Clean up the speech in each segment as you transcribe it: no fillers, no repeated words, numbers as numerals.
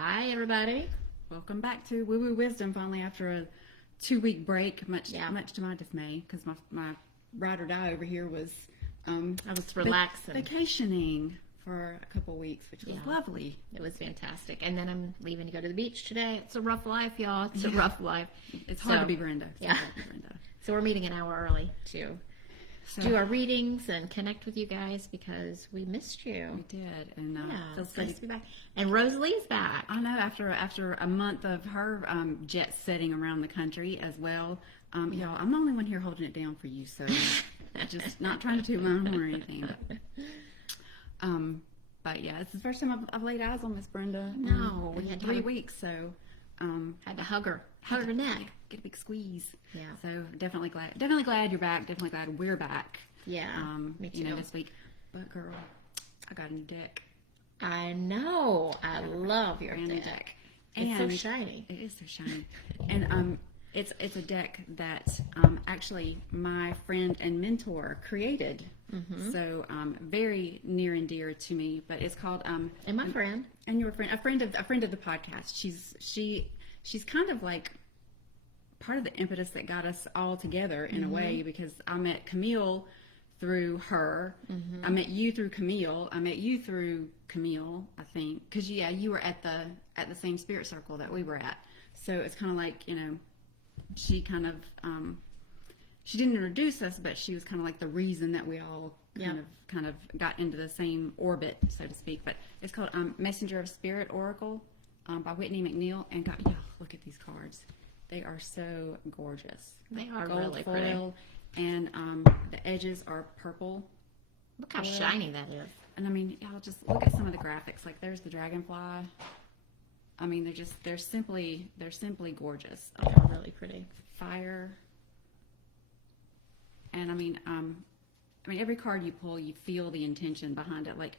Hi, everybody. Welcome back to Woo Woo Wisdom. Finally, after a 2-week break, much to my dismay, because my ride or die over here was I was relaxing, vacationing for a couple weeks, which was lovely. It was fantastic. And then I'm leaving to go to the beach today. It's a rough life, y'all. It's a rough life. It's hard to be Brenda. So we're meeting an hour early to do our readings and connect with you guys because we missed you. We did, and it's nice to be back. And Rosalie's back. I know, after a month of her jet setting around the country as well. Y'all, I'm the only one here holding it down for you, so just not trying to toot my own horn or anything. But yeah, it's the first time I've laid eyes on Miss Brenda. No, we had 3 weeks, so had to hug her neck, get a big squeeze. Yeah. So definitely glad you're back. Definitely glad we're back. Yeah. Me too. This week. But girl, I got a new deck. I know. I love your brand new deck. And it's so shiny. It is so shiny. And it's a deck that actually my friend and mentor created. Mm-hmm. So very near and dear to me. But it's called and my friend and your friend, a friend of the podcast. She's kind of like part of the impetus that got us all together in a way, because I met Camille through her. Mm-hmm. I met you through Camille. I met you through Camille, I think, because you were at the same spirit circle that we were at. So it's kind of like, she kind of she didn't introduce us, but she was kind of like the reason that we all kind of got into the same orbit, so to speak. But it's called Messenger of Spirit Oracle by Whitney McNeil. And God, look at these cards. They are so gorgeous. They are gold really foil, pretty. And the edges are purple. Look how shiny that is. And I mean, y'all just look at some of the graphics. Like there's the dragonfly. I mean, they're simply gorgeous. They're really pretty. Fire. And I mean, every card you pull, you feel the intention behind it. Like,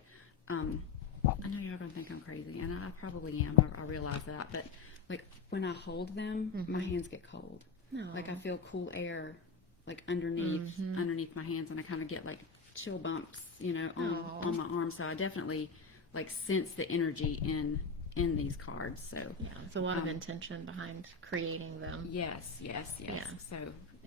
I know y'all gonna think I'm crazy, and I probably am. I realize that, but like when I hold them, my hands get cold. No. Like I feel cool air, like underneath my hands, and I kind of get like chill bumps, on my arms. So I definitely like sense the energy in these cards. So it's a lot of intention behind creating them. Yes. Yeah. So.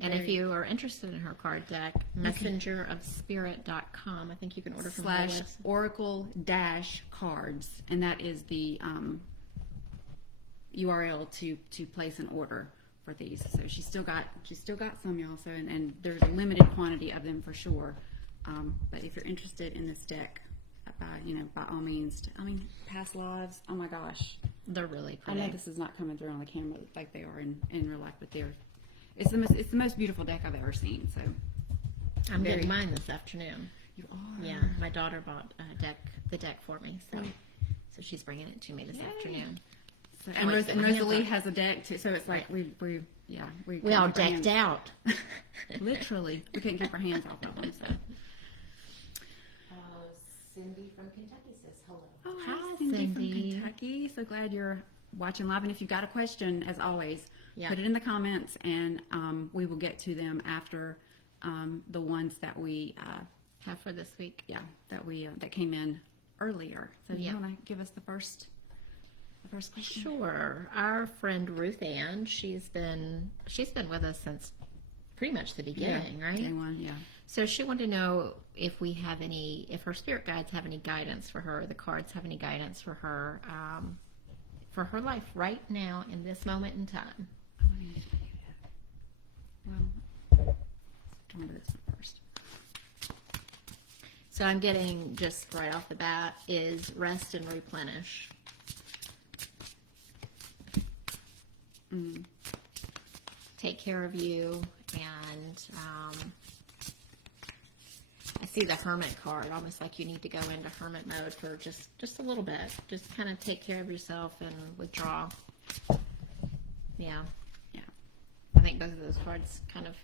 And if you are interested in her card deck, messengerofspirit.com. I think you can order from /oracle-cards, and that is the URL to place an order for these. So she's still got some, y'all. So and there's a limited quantity of them for sure. But if you're interested in this deck, by all means. I mean, past lives. Oh my gosh, they're really pretty. I know this is not coming through on the camera like they are in real life, but it's the most beautiful deck I've ever seen. So I'm getting mine this afternoon. You are? Yeah, my daughter bought the deck for me, so she's bringing it to me this afternoon. So, and Rosalie has a deck too. So it's like we all decked out. Literally, we couldn't keep our hands off of them. So. Cindy from Kentucky says hello. Oh, hi, Cindy from Kentucky. So glad you're watching live. And if you've got a question, as always, put it in the comments, and we will get to them after the ones that we have for this week. Yeah, that came in earlier. So you want to give us the first question? Her. Our friend RuthAnne, she's been with us since pretty much the beginning, right? Day one, yeah. So she wanted to know if her spirit guides have any guidance for her, the cards have any guidance for her life right now in this moment in time. Well, remember this one first. So I'm getting, just right off the bat, is rest and replenish. Take care of you, and I see the Hermit card, almost like you need to go into Hermit mode for just a little bit. Just kind of take care of yourself and withdraw. Yeah. I think both of those cards kind of.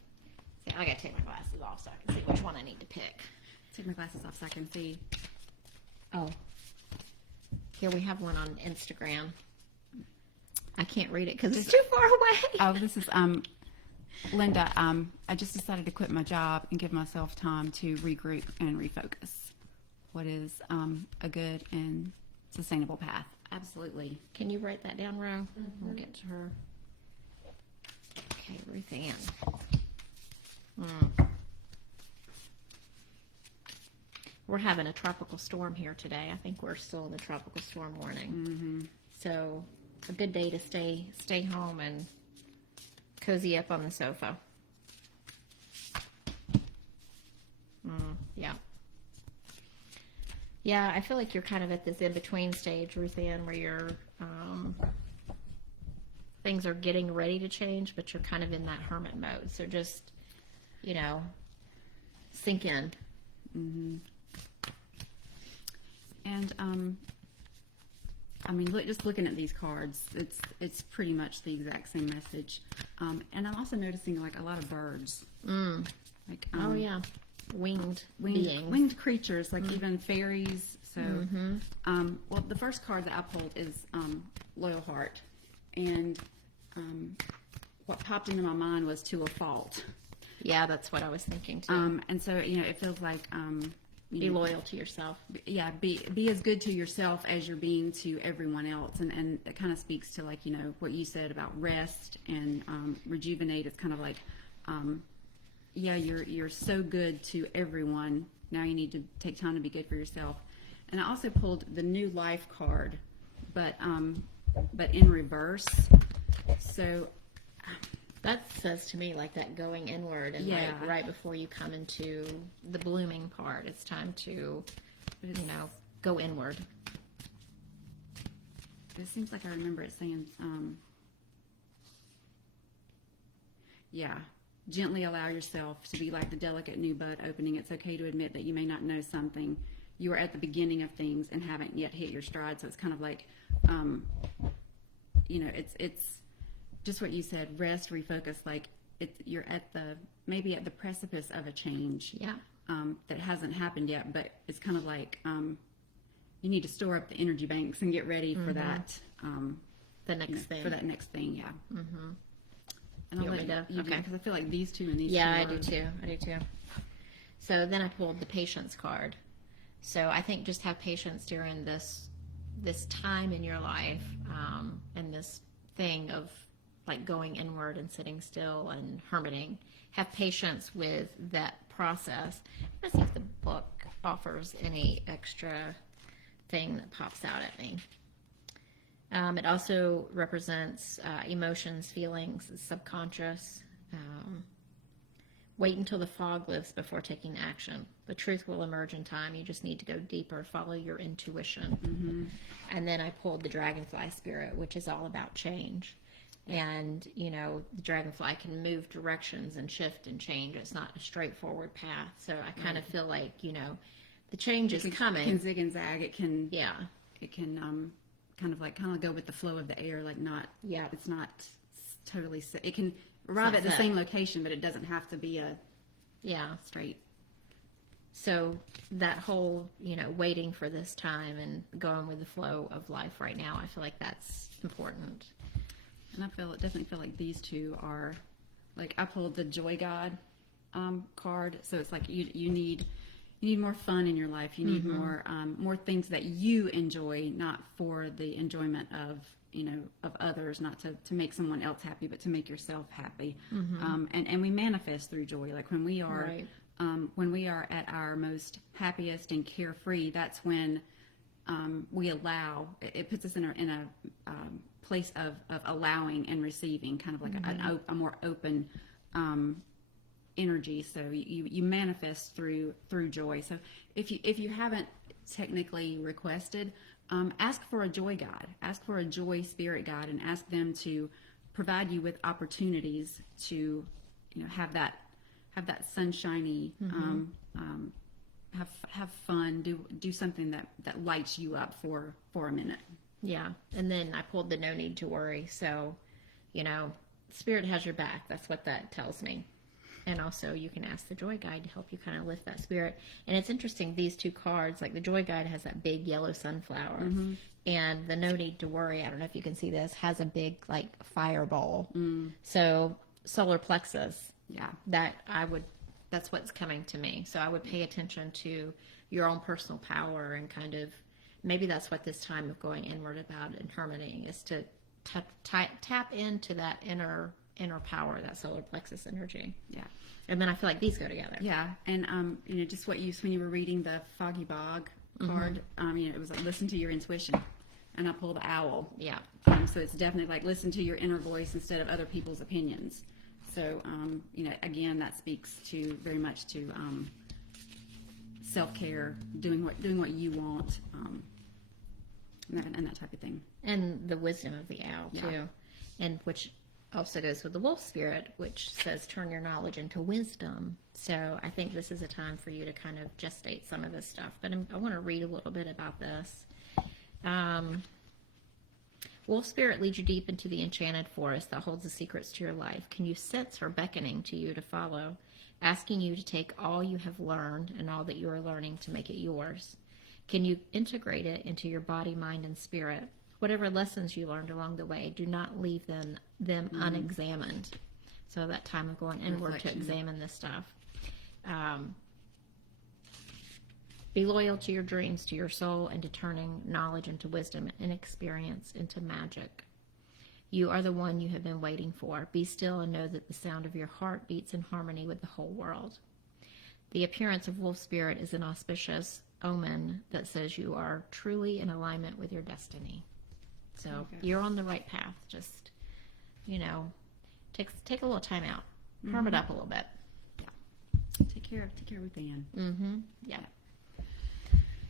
See, I gotta take my glasses off so I can see which one I need to pick. Take my glasses off so I can see. Oh. Here we have one on Instagram. I can't read it because it's too far away. Oh, this is Linda. I just decided to quit my job and give myself time to regroup and refocus. What is a good and sustainable path Absolutely. Can you write that down, Ro? We'll get to her. Okay, RuthAnne. We're having a tropical storm here today. I think we're still in the tropical storm warning. So a good day to stay home and cozy up on the sofa. Yeah. Yeah, I feel like you're kind of at this in-between stage, RuthAnne, where you're things are getting ready to change, but you're kind of in that hermit mode. So just, sink in. And just looking at these cards, it's pretty much the exact same message. And I'm also noticing like a lot of birds. Like Oh yeah, winged beings. Winged creatures, like even fairies. So, well, the first card that I pulled is Loyal Heart, and what popped into my mind was To a Fault. Yeah, that's what I was thinking too. And so it feels like Be loyal to yourself. Yeah, be as good to yourself as you're being to everyone else, and it kind of speaks to like what you said about rest and rejuvenate. It's kind of like, you're so good to everyone. Now you need to take time to be good for yourself. And I also pulled the New Life card, but in reverse. So That says to me like that going inward and like right before you come into the blooming part, it's time to, go inward. It seems like I remember it saying, gently allow yourself to be like the delicate new bud opening. It's okay to admit that you may not know something. You are at the beginning of things and haven't yet hit your stride. So it's kind of like, it's just what you said, rest, refocus, like you're maybe at the precipice of a change that hasn't happened yet, but it's kind of like you need to store up the energy banks and get ready for that The next thing. For that next thing, yeah. And You I'll want let me you to? Okay. because I feel like these two and these two Yeah, I are- do too. So then I pulled the patience card. So I think just have patience during this time in your life, and this thing of like going inward and sitting still and hermiting. Have patience with that process. Let's see if the book offers any extra thing that pops out at me. It also represents emotions, feelings, subconscious. Wait until the fog lifts before taking action. The truth will emerge in time. You just need to go deeper, follow your intuition. And then I pulled the dragonfly spirit, which is all about change. And, the dragonfly can move directions and shift and change. It's not a straightforward path. So I kind of feel like, the change is coming. It can zig and zag. It can kind of go with the flow of the air, like not. Yeah. It's not totally. It can arrive at the same location, but it doesn't have to be a straight. So that whole, waiting for this time and going with the flow of life right now, I feel like that's important. And I definitely feel like these two are, like I pulled the Joy God card, so it's like you need more fun in your life. You need more things that you enjoy, not for the enjoyment of others, not to make someone else happy, but to make yourself happy. And we manifest through joy. Like when we are at our most happiest and carefree, that's when we allow. It puts us in a place of allowing and receiving, kind of like a more open energy. So you manifest through joy. So if you haven't technically requested, ask for a joy guide, ask for a joy spirit guide, and ask them to provide you with opportunities to have that sunshiny, have fun, do something that lights you up for a minute. Yeah. And then I pulled the no need to worry. So, spirit has your back. That's what that tells me. And also you can ask the joy guide to help you kind of lift that spirit. And it's interesting, these two cards, like the joy guide has that big yellow sunflower, and the no need to worry, I don't know if you can see this, has a big like fireball. So solar plexus. Yeah. That's what's coming to me. So I would pay attention to your own personal power and kind of maybe that's what this time of going inward about and hermiting is, to tap into that inner power, that solar plexus energy. Yeah. And then I feel like these go together. Yeah. And, just when you were reading the Foggy Bog card, it was like, listen to your intuition. And I pulled the owl. Yeah. So it's definitely like, listen to your inner voice instead of other people's opinions. So, again, that speaks very much to self-care, doing what you want, and that type of thing. And the wisdom of the owl, Yeah. too. And which also goes with the wolf spirit, which says turn your knowledge into wisdom. So I think this is a time for you to kind of gestate some of this stuff. But I want to read a little bit about this. Wolf spirit leads you deep into the enchanted forest that holds the secrets to your life. Can you sense her beckoning to you to follow, asking you to take all you have learned and all that you are learning to make it yours? Can you integrate it into your body, mind, and spirit? Whatever lessons you learned along the way, do not leave them unexamined. So that time of going inward to examine this stuff. Be loyal to your dreams, to your soul, and to turning knowledge into wisdom and experience into magic. You are the one you have been waiting for. Be still and know that the sound of your heart beats in harmony with the whole world. The appearance of wolf spirit is an auspicious omen that says you are truly in alignment with your destiny. So you're on the right path. Just, take a little time out. Hermit up a little bit. Yeah. Take care of RuthAnne. Mm-hmm. Yeah.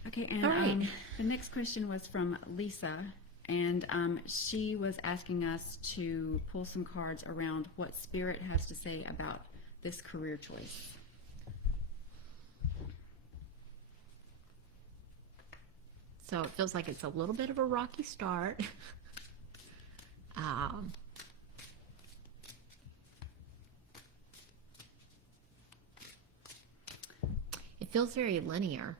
Okay, and All right. The next question was from Lisa, and she was asking us to pull some cards around what Spirit has to say about this career choice. So it feels like it's a little bit of a rocky start. It feels very linear.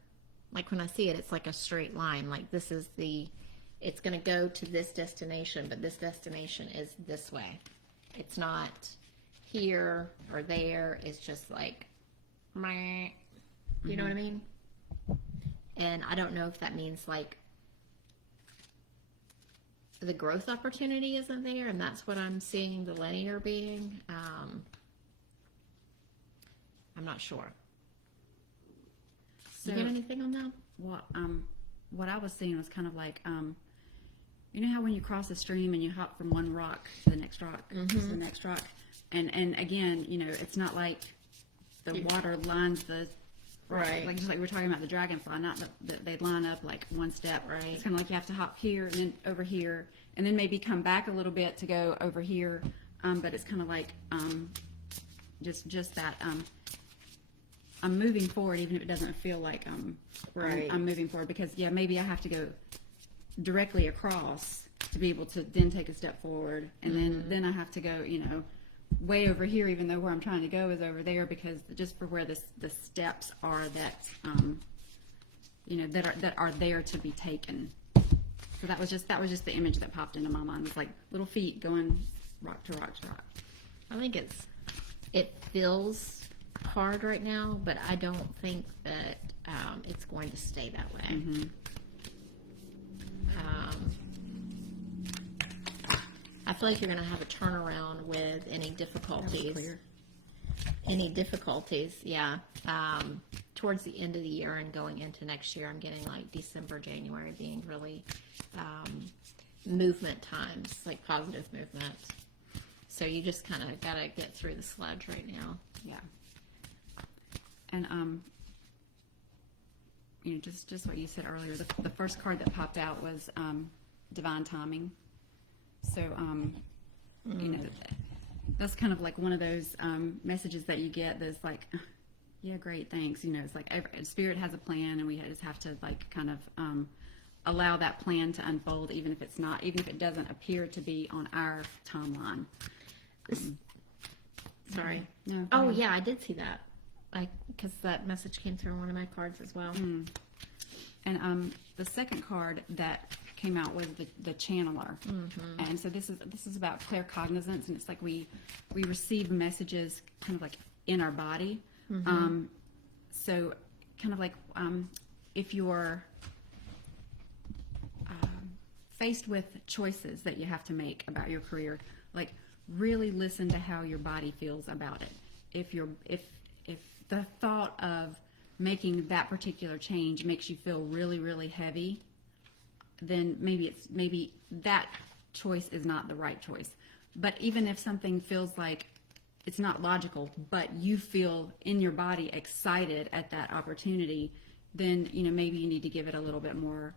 Like when I see it, it's like a straight line. Like this is it's going to go to this destination, but this destination is this way. It's not here or there. It's just like, meh. You know what I mean? And I don't know if that means like the growth opportunity isn't there, and that's what I'm seeing the linear being. I'm not sure. So, you get anything on that? What I was seeing was kind of like, you know how when you cross a stream and you hop from one rock to the next rock, to the next rock, and again, it's not like the water lines the Right. Like just like we were talking about the dragonfly, not that they line up like one step. Right. It's kind of like you have to hop here and then over here, and then maybe come back a little bit to go over here. But it's kind of like just that. I'm moving forward, even if it doesn't feel like I'm moving forward, because maybe I have to go directly across to be able to then take a step forward, and then I have to go, way over here, even though where I'm trying to go is over there, because just for where the steps are that that are there to be taken. So that was just the image that popped into my mind. It was like little feet going rock to rock to rock. I think it feels hard right now, but I don't think that it's going to stay that way. I feel like you're going to have a turnaround with any difficulties. Towards the end of the year and going into next year, I'm getting like December, January being really movement times, like positive movement. So you just kind of got to get through the sludge right now. Yeah. And just what you said earlier, the first card that popped out was divine timing. So that's kind of like one of those messages that you get that's like, yeah, great, thanks. It's like Spirit has a plan, and we just have to like kind of allow that plan to unfold, even if it doesn't appear to be on our timeline. Sorry. No, oh yeah, I did see that. Because that message came through on one of my cards as well. And the second card that came out was the channeler. And so this is about claircognizance, and it's like we receive messages kind of like in our body. So kind of like if you're faced with choices that you have to make about your career, like really listen to how your body feels about it. If the thought of making that particular change makes you feel really, really heavy, then maybe that choice is not the right choice. But even if something feels like it's not logical, but you feel in your body excited at that opportunity, then, maybe you need to give it a little bit more,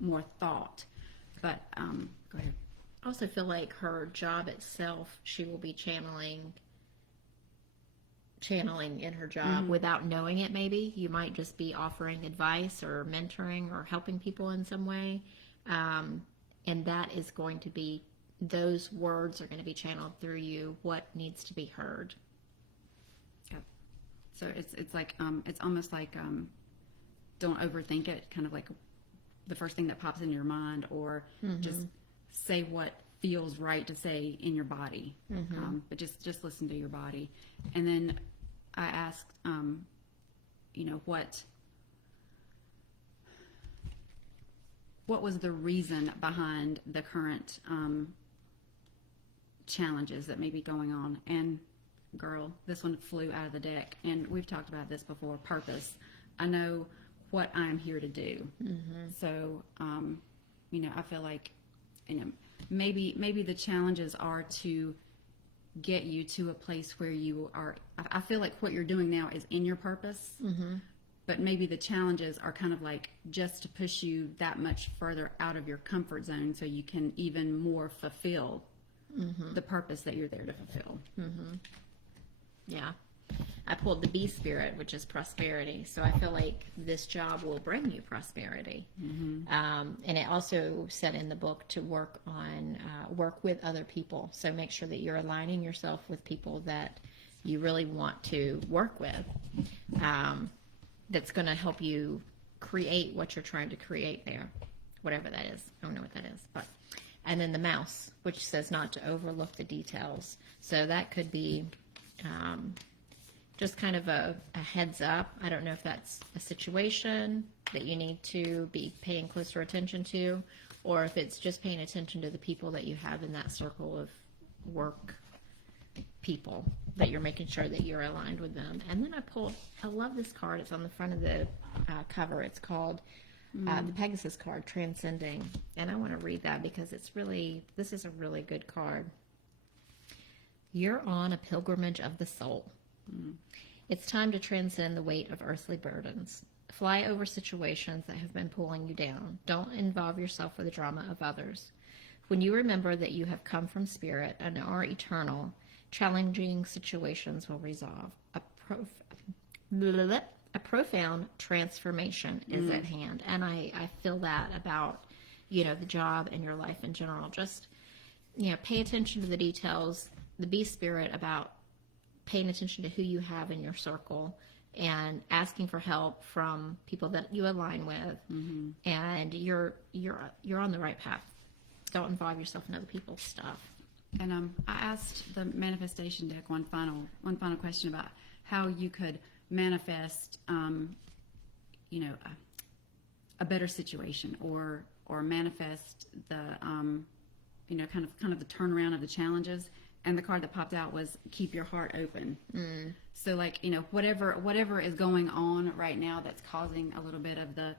more thought. But, go ahead. I also feel like her job itself, she will be channeling in her job without knowing it. Maybe you might just be offering advice or mentoring or helping people in some way. And that is going to be, those words are going to be channeled through you, what needs to be heard. Yep. So it's like, it's almost like, don't overthink it, kind of like the first thing that pops into your mind, or just say what feels right to say in your body. But just listen to your body. And then I asked, what was the reason behind the current challenges that may be going on? And girl, this one flew out of the deck. And we've talked about this before, purpose. I know what I'm here to do. So, I feel like, maybe the challenges are to get you to a place where you are. I feel like what you're doing now is in your purpose, but maybe the challenges are kind of like just to push you that much further out of your comfort zone so you can even more fulfill the purpose that you're there to fulfill. Yeah. I pulled the B spirit, which is prosperity. So I feel like this job will bring you prosperity. And it also said in the book to work with other people. So make sure that you're aligning yourself with people that you really want to work with. That's going to help you create what you're trying to create there, whatever that is. I don't know what that is, but. And then the mouse, which says not to overlook the details. So that could be just kind of a heads up. I don't know if that's a situation that you need to be paying closer attention to, or if it's just paying attention to the people that you have in that circle of work people, that you're making sure that you're aligned with them. And then I love this card. It's on the front of the cover. It's called the Pegasus card, Transcending. And I want to read that because this is a really good card. You're on a pilgrimage of the soul. It's time to transcend the weight of earthly burdens. Fly over situations that have been pulling you down. Don't involve yourself with the drama of others. When you remember that you have come from spirit and are eternal, challenging situations will resolve. A profound transformation is at hand. And I feel that about, the job and your life in general. Just, pay attention to the details. The B spirit about paying attention to who you have in your circle and asking for help from people that you align with, and you're on the right path. Don't involve yourself in other people's stuff. And I asked the manifestation deck one final question about how you could manifest, a better situation, or manifest the, kind of the turnaround of the challenges. And the card that popped out was keep your heart open. So whatever is going on right now that's causing a little bit of the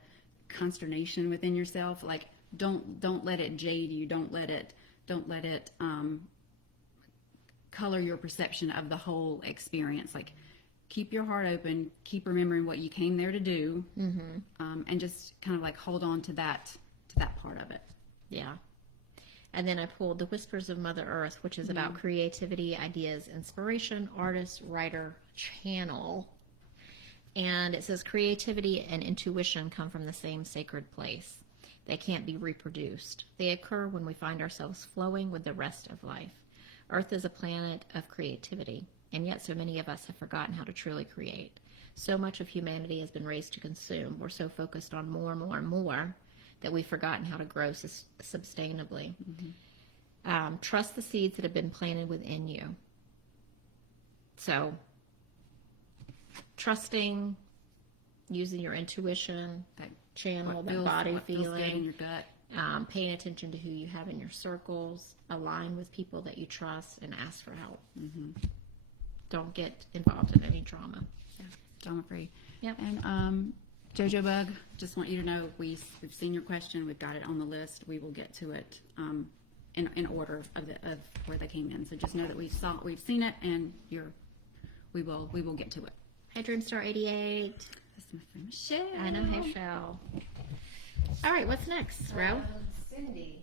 consternation within yourself, like don't let it jade you. Don't let it color your perception of the whole experience. Like keep your heart open, keep remembering what you came there to do, and just kind of like hold on to that part of it. Yeah. And then I pulled the Whispers of Mother Earth, which is about creativity, ideas, inspiration, artist, writer, channel. And it says creativity and intuition come from the same sacred place. They can't be reproduced. They occur when we find ourselves flowing with the rest of life. Earth is a planet of creativity, and yet so many of us have forgotten how to truly create. So much of humanity has been raised to consume. We're so focused on more and more and more that we've forgotten how to grow sustainably. Trust the seeds that have been planted within you. So, trusting, using your intuition, channel, What that feels, body what feels good in feeling. your gut. Paying attention to who you have in your circles, align with people that you trust, and ask for help. Mm-hmm. Don't get involved in any drama. Yeah, drama free. Yep. And JoJo Bug, just want you to know we've seen your question. We've got it on the list. We will get to it in order of where they came in. So just know that we've seen it, and we will get to it. Hi, Dreamstar 88. That's my friend Michelle. I know, hey, Shell. All right, what's next, Ro? Cindy,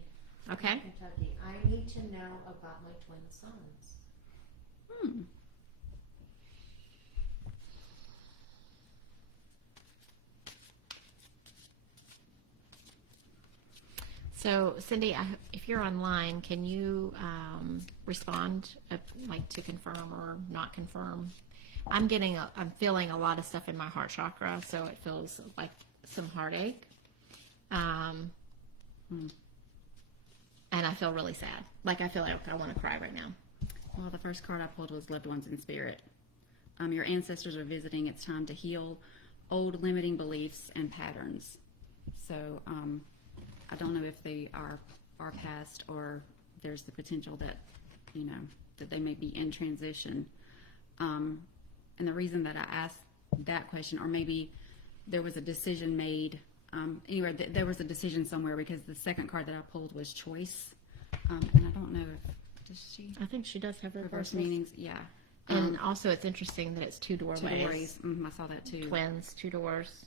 Okay. Kentucky. I need to know about my twin sons. So, Cindy, if you're online, can you respond, like to confirm or not confirm? I'm feeling a lot of stuff in my heart chakra, so it feels like some heartache. And I feel really sad. Like, I feel like I want to cry right now. Well, the first card I pulled was Loved Ones in Spirit. Your ancestors are visiting. It's time to heal old limiting beliefs and patterns. So, I don't know if they are past, or there's the potential that, that they may be in transition. And the reason that I asked that question, or maybe there was a decision made, anyway, there was a decision somewhere, because the second card that I pulled was choice. And I don't know if, does she? I think she does have Reverse reverse meanings, yeah. And also, it's interesting that it's two doorways. Two doorways. I saw that too. Twins, two doors.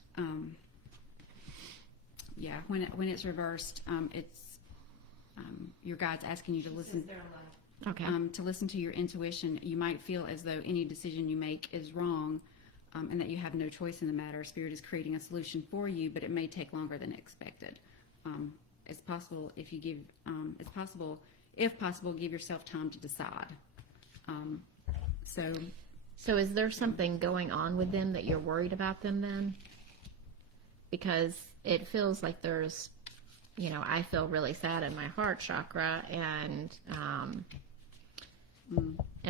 Yeah, when it's reversed, it's your guide's asking you to listen. Okay. To listen to your intuition. You might feel as though any decision you make is wrong, and that you have no choice in the matter. Spirit is creating a solution for you, but it may take longer than expected. It's possible if you give. If possible, give yourself time to decide. So is there something going on with them that you're worried about them then? Because it feels like there's, I feel really sad in my heart chakra, and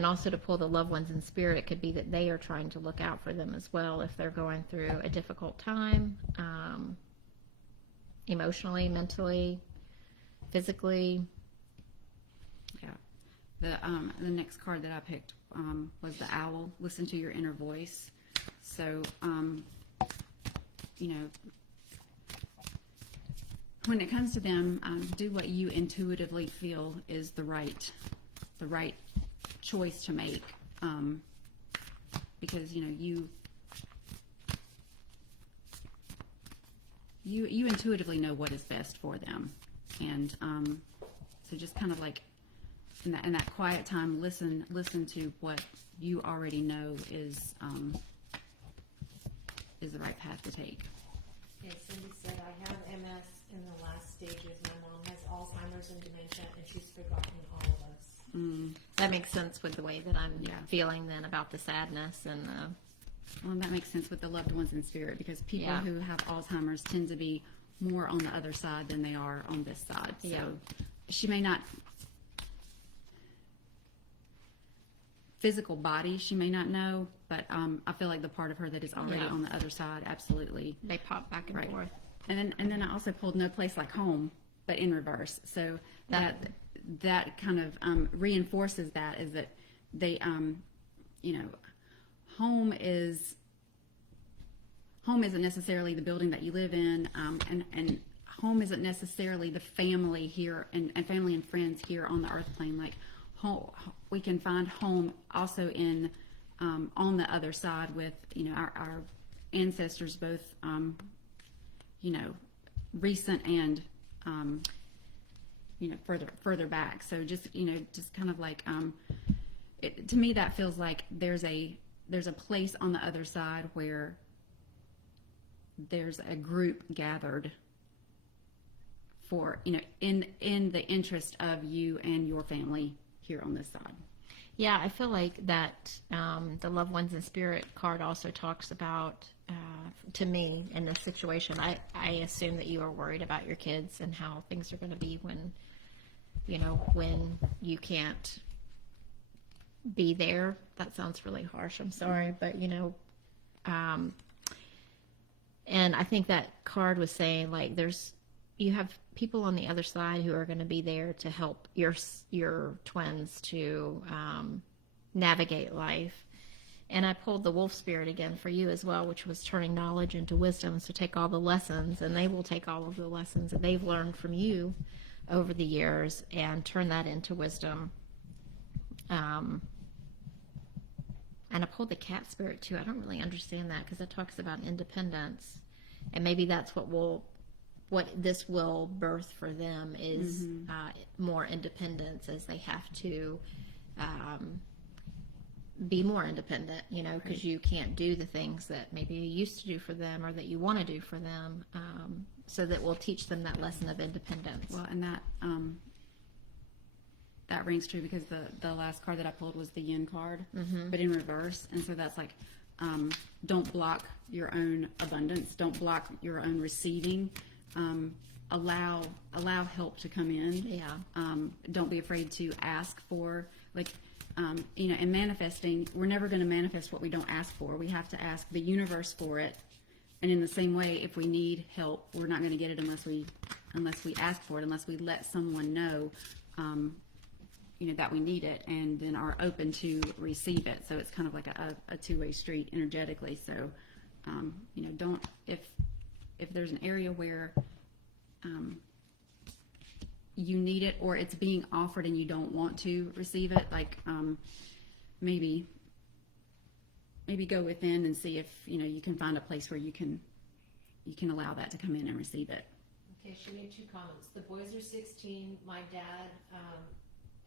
also to pull the loved ones in spirit, it could be that they are trying to look out for them as well if they're going through a difficult time, emotionally, mentally, physically. Yeah. The next card that I picked was the owl. Listen to your inner voice. So, when it comes to them, do what you intuitively feel is the right choice to make, because you intuitively know what is best for them, and so just kind of like in that quiet time, listen to what you already know is the right path to take. Okay, Cindy said, I have MS in the last stages. My mom has Alzheimer's and dementia, and she's forgotten all of us. That makes sense with the way that I'm feeling then about the sadness and the... Well, that makes sense with the loved ones in spirit, because people who have Alzheimer's tend to be more on the other side than they are on this side. So she may not... Physical body, she may not know, but I feel like the part of her that is already on the other side, absolutely. They pop back and forth. And then I also pulled No Place Like Home, but in reverse. So that kind of reinforces that, is that they, home isn't necessarily the building that you live in, and home isn't necessarily the family here and family and friends here on the earth plane. Like, home, we can find home also in on the other side with our ancestors, both recent and further back. So just kind of like to me that feels like there's a place on the other side where there's a group gathered for in the interest of you and your family here on this side. Yeah, I feel like that the loved ones in spirit card also talks about, to me, in this situation, I assume that you are worried about your kids and how things are going to be when you can't be there. That sounds really harsh. I'm sorry, but And I think that card was saying, like, you have people on the other side who are going to be there to help your twins to navigate life. And I pulled the wolf spirit again for you as well, which was turning knowledge into wisdom. So take all the lessons, and they will take all of the lessons that they've learned from you over the years and turn that into wisdom. And I pulled the cat spirit too. I don't really understand that because it talks about independence, and maybe that's what this will birth for them is more independence, as they have to be more independent, because you can't do the things that maybe you used to do for them or that you want to do for them. So that will teach them that lesson of independence. Well, and that rings true because the last card that I pulled was the yin card, but in reverse. And so that's like, don't block your own abundance. Don't block your own receiving. Allow help to come in. Yeah. Don't be afraid to ask for, like, and manifesting, we're never going to manifest what we don't ask for. We have to ask the universe for it. And in the same way, if we need help, we're not going to get it unless we ask for it, unless we let someone know, that we need it, and then are open to receive it. So it's kind of like a two-way street energetically. So, don't, if there's an area where you need it, or it's being offered and you don't want to receive it, like maybe go within and see if you can find a place where you can allow that to come in and receive it. Okay, she made 2 comments. The boys are 16. My dad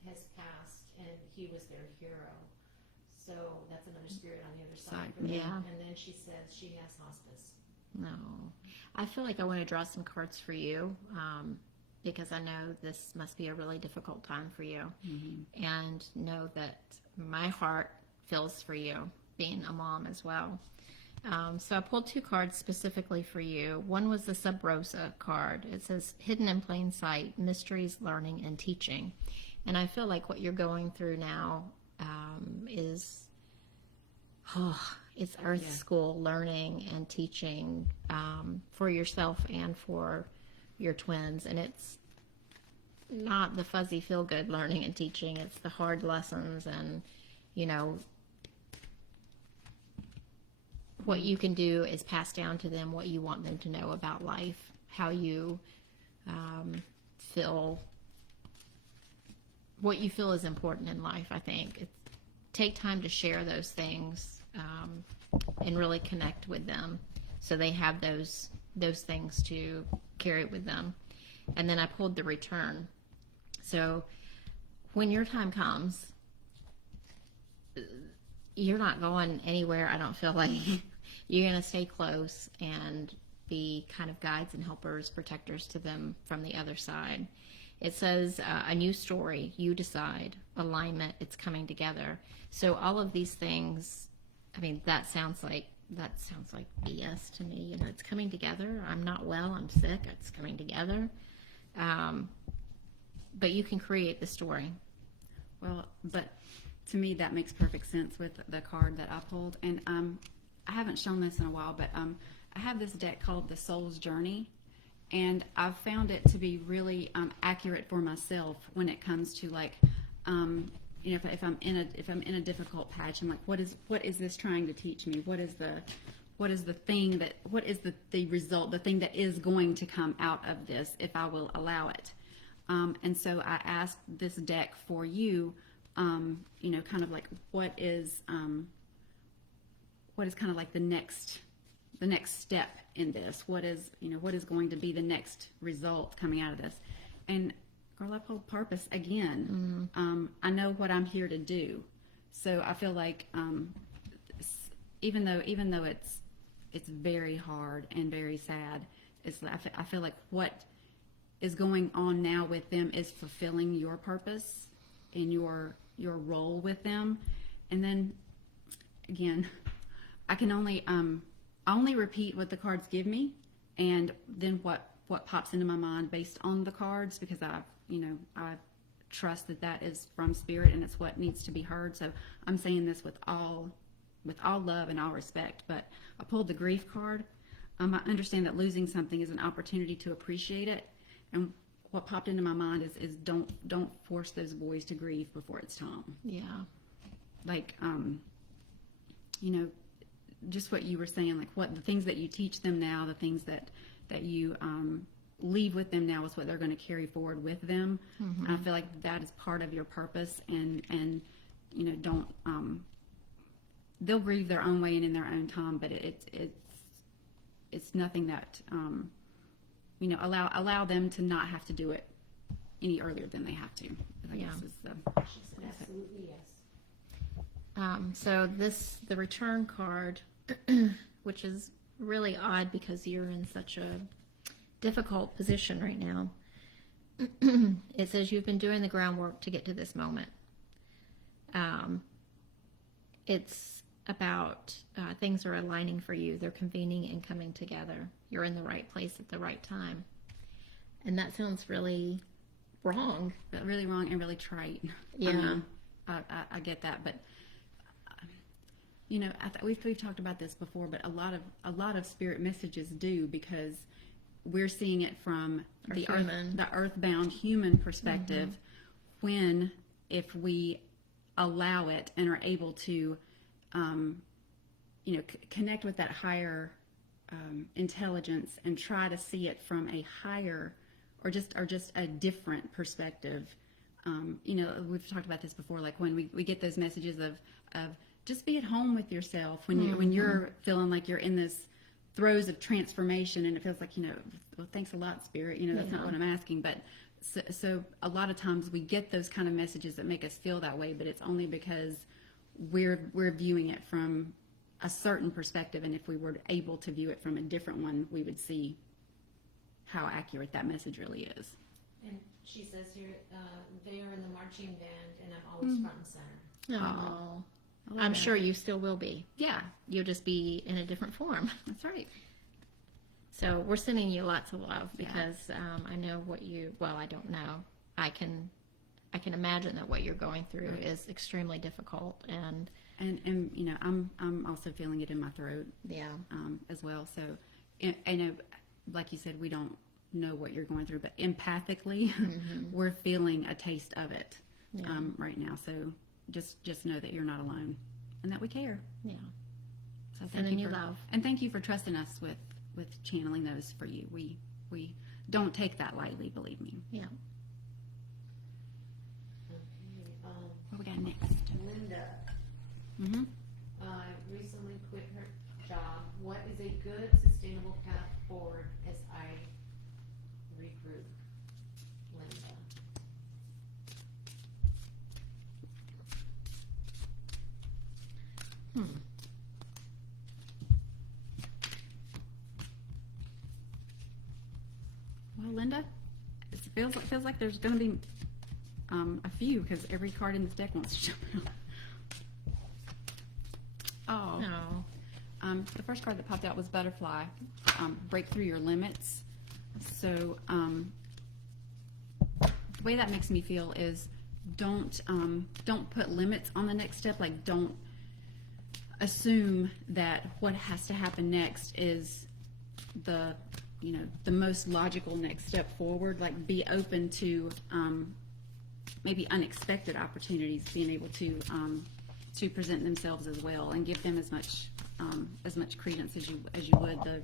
has passed, and he was their hero. So that's another spirit on the other side for them. Yeah. And then she says she has hospice. No. I feel like I want to draw some cards for you, because I know this must be a really difficult time for you. And know that my heart feels for you, being a mom as well. So I pulled 2 cards specifically for you. One was the Sub Rosa card. It says, Hidden in Plain Sight, Mysteries, Learning, and Teaching. And I feel like what you're going through now is, it's Earth School learning and teaching for yourself and for your twins. And it's not the fuzzy feel-good learning and teaching. It's the hard lessons and, what you can do is pass down to them what you want them to know about life, how you feel, what you feel is important in life, I think. Take time to share those things and really connect with them so they have those things to carry with them. And then I pulled the Return. So when your time comes, you're not going anywhere, I don't feel like. You're going to stay close and be kind of guides and helpers, protectors to them from the other side. It says a new story, you decide, alignment, it's coming together. So all of these things, I mean, that sounds like BS to me. It's coming together. I'm not well, I'm sick, it's coming together. But you can create the story. Well, but to me, that makes perfect sense with the card that I pulled. And I haven't shown this in a while, but I have this deck called the Soul's Journey. And I've found it to be really accurate for myself when it comes to, like, if I'm in a difficult patch, I'm like, what is this trying to teach me? What is the result, the thing that is going to come out of this if I will allow it? And so I asked this deck for you, kind of like what is kind of like the next step in this? What is going to be the next result coming out of this? And girl, I pulled purpose again. I know what I'm here to do. So I feel like even though it's very hard and very sad, I feel like what is going on now with them is fulfilling your purpose and your role with them. And then again, I can only repeat what the cards give me, and then what pops into my mind based on the cards, because I trust that is from Spirit and it's what needs to be heard. So I'm saying this with all love and all respect. But I pulled the Grief card. I understand that losing something is an opportunity to appreciate it. And what popped into my mind is don't force those boys to grieve before it's time. Yeah. Like, just what you were saying, like what the things that you teach them now, the things that you leave with them now is what they're going to carry forward with them. Mm-hmm. I feel like that is part of your purpose, and don't they'll grieve their own way and in their own time, but it's nothing that allow them to not have to do it any earlier than they have to. I guess is the She said absolutely yes. So the return card, which is really odd because you're in such a difficult position right now. It says you've been doing the groundwork to get to this moment. It's about things are aligning for you. They're convening and coming together. You're in the right place at the right time. And that sounds really wrong. really wrong and really trite. Yeah. I get that, but we've talked about this before, but a lot of spirit messages do, because we're seeing it from the earthbound human perspective. Mm-hmm. If we allow it and are able to, connect with that higher intelligence and try to see it from a higher or just a different perspective. We've talked about this before, like when we get those messages of just be at home with yourself when you're feeling like you're in this throes of transformation, and it feels like, well, thanks a lot, Spirit, that's not what I'm asking, but so a lot of times we get those kind of messages that make us feel that way, but it's only because we're viewing it from a certain perspective, and if we were able to view it from a different one, we would see how accurate that message really is. And she says here, they are in the marching band, and I'm always front and center. Oh, I'm sure you still will be. Yeah. You'll just be in a different form. That's right. So we're sending you lots of love, because I know I don't know. I can imagine that what you're going through is extremely difficult, and I'm also feeling it in my throat. Yeah. As well. So I know, like you said, we don't know what you're going through, but empathically, we're feeling a taste of it right now. So just know that you're not alone, and that we care. Yeah. So sending you love, and thank you for trusting us with channeling those for you. We don't take that lightly, believe me. Yeah. Okay. What we got next? Linda. Mm-hmm. Recently quit her job. What is a good, sustainable path forward as I regroup? Linda. Well, Linda, it feels like there's going to be a few, because every card in this deck wants to jump out. Oh. No. The first card that popped out was Butterfly. Break through your limits. So the way that makes me feel is don't put limits on the next step. Like, don't assume that what has to happen next is the most logical next step forward. Like, be open to maybe unexpected opportunities being able to present themselves as well, and give them as much credence as you would the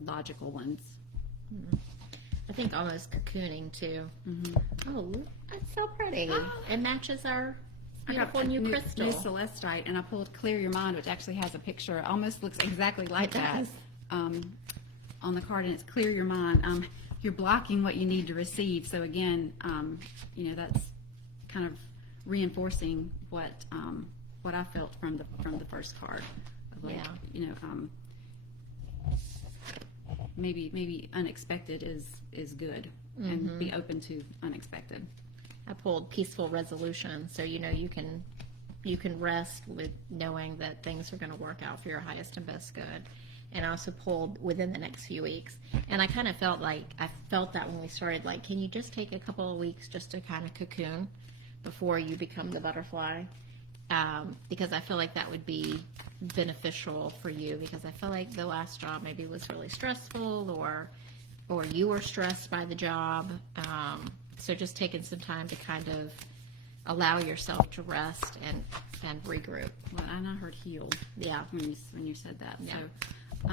logical ones. I think almost cocooning too. Mm-hmm. Oh, that's so pretty. It matches our beautiful I got new crystal. New Celestite, and I pulled Clear Your Mind, which actually has a picture. It almost looks exactly like that on the card, and it's Clear Your Mind. You're blocking what you need to receive. So again, that's kind of reinforcing what I felt from the first card. Like, maybe unexpected is good, and be open to unexpected. I pulled Peaceful Resolution, so you can rest with knowing that things are going to work out for your highest and best good. And I also pulled Within the Next Few Weeks, and I kind of felt that when we started, like, can you just take a couple of weeks just to kind of cocoon before you become the butterfly? because I feel like that would be beneficial for you, because I feel like the last job maybe was really stressful, or you were stressed by the job. So just taking some time to kind of allow yourself to rest and regroup. Well, and I heard heal. Yeah. When you said that. Yeah. So,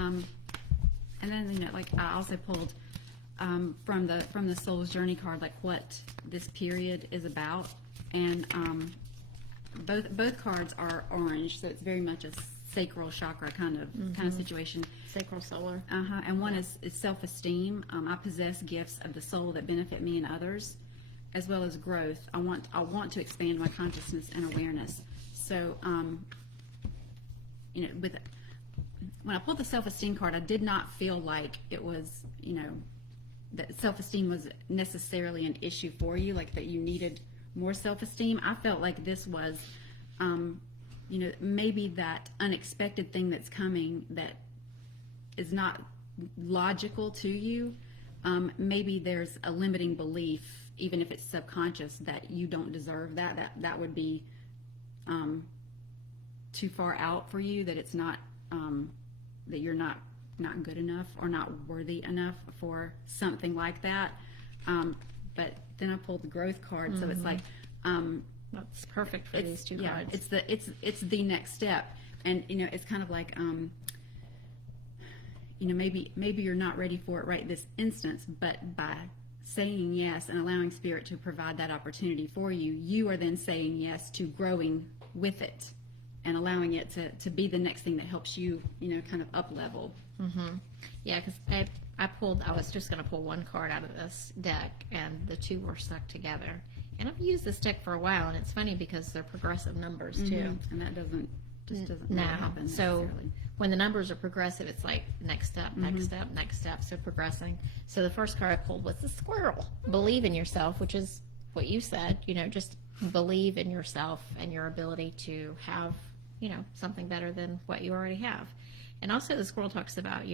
and then like I also pulled from the Soul's Journey card, like what this period is about, and both cards are orange, so it's very much a sacral chakra kind of situation. Sacral solar. And one is self-esteem. I possess gifts of the soul that benefit me and others, as well as growth. I want to expand my consciousness and awareness. So, when I pulled the self-esteem card, I did not feel like it was, that self-esteem was necessarily an issue for you, like that you needed more self-esteem. I felt like this was, maybe that unexpected thing that's coming that is not logical to you. Maybe there's a limiting belief, even if it's subconscious, that you don't deserve that would be too far out for you, that it's not, that you're not good enough or not worthy enough for something like that. But then I pulled the growth card, so it's like, that's perfect for these two cards. It's the next step, and it's kind of like maybe you're not ready for it right this instance, but by saying yes and allowing Spirit to provide that opportunity for you, you are then saying yes to growing with it and allowing it to be the next thing that helps you, kind of up level. Yeah, because I was just going to pull one card out of this deck, and the two were stuck together. And I've used this deck for a while, and it's funny because they're progressive numbers too. And that doesn't No. happen So necessarily. when the numbers are progressive, it's like next step, next step, next step. So progressing. So the first card I pulled was the squirrel. Believe in yourself, which is what you said. Just believe in yourself and your ability to have, something better than what you already have. And also the squirrel talks about,